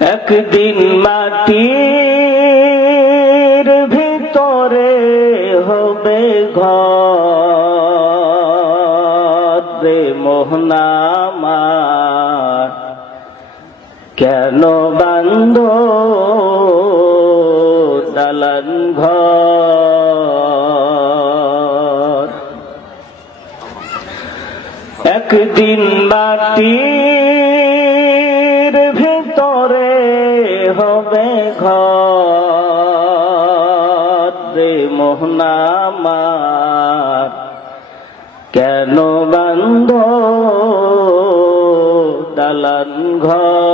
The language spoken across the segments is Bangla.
একদিন মাটির ভিতরে হবে ঘর রে মোহনামার কেন বান্ধ দালান ঘর? একদিন মাটির হবে ঘর রে কেন বান্ধ দালান ঘর?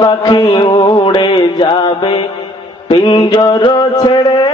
পাখি উড়ে যাবে পিঞ্জর ছেড়ে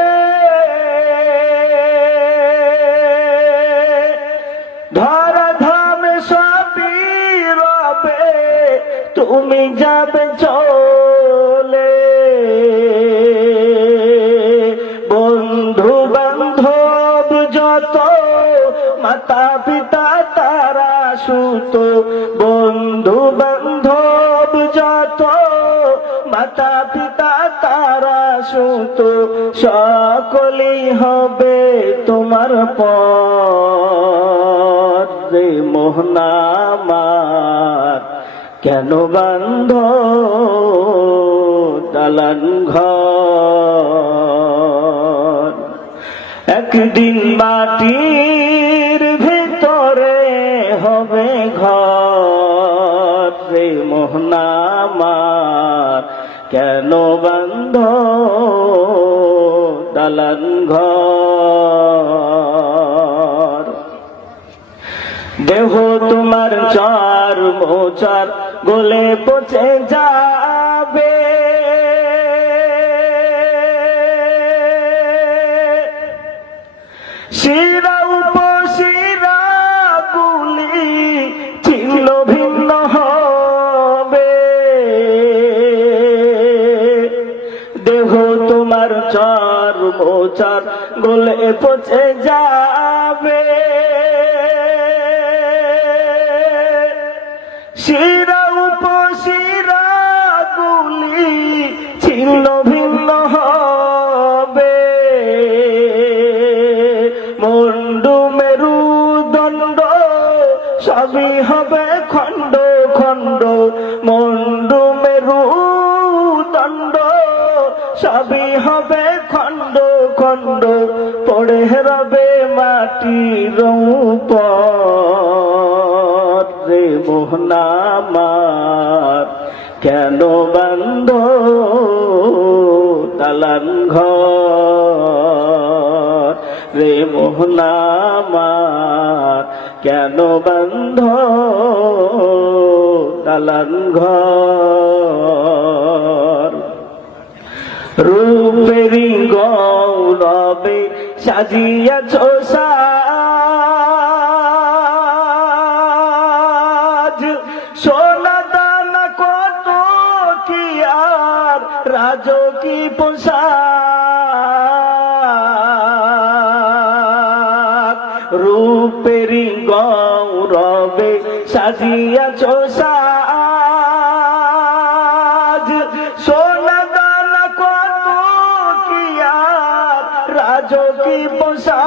মাতা পিতা তারা সুত বন্ধু বান্ধব যত মাতা পিতা তারা সুত, সকলেই হবে তোমার পর মোহনামার কেন বান্ধ দালান ঘর? একদিন মাটির মোহনামার কেন বন্ধ দালান ঘর? দেহ তোমার চার মোচার গলে পচে যাবে। শিরা চার মোচার গলে পচে যাবে। শিরা উপশিরা গুলি ছিন্ন ভিন্ন হবে। মন্ডু মেরু দণ্ড সবই সবই হবে খণ্ড খণ্ড, পড়ে রবে মাটির রে মোহনামার, কেন বন্ধ তালান ঘর? রে মোহনামার, কেন বন্ধ তালান ঘর? রূপেরি গৌরবে সাজিয়াছ সাজ। সোনা দানা কত কি আর রাজ কি পোশাক। রূপেরি গৌরবে সাজিয়াছ সাজ। কি পোশাক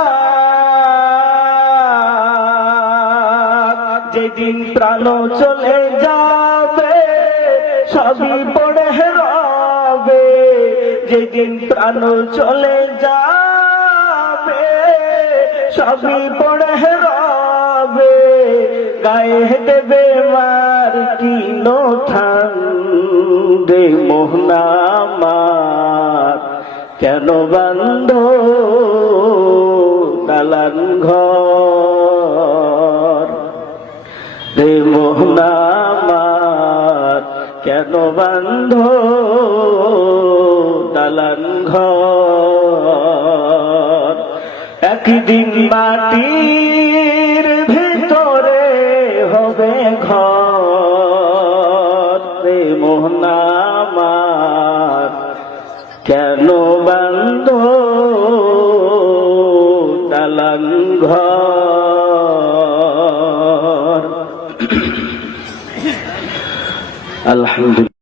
যেদিন প্রাণ চলে যাবে, সবই পড়ে রবে। যেদিন প্রাণ চলে যাবে, সবই পড়ে রবে। গায়ে দেবে মার কি নোঠান রে মোহনামার কেন বান্ধ দালান ঘর? রে মোহনামার কেন বান্ধ দালান ঘর? একদিন মাটির দালান আলহামদুলিল্লাহ।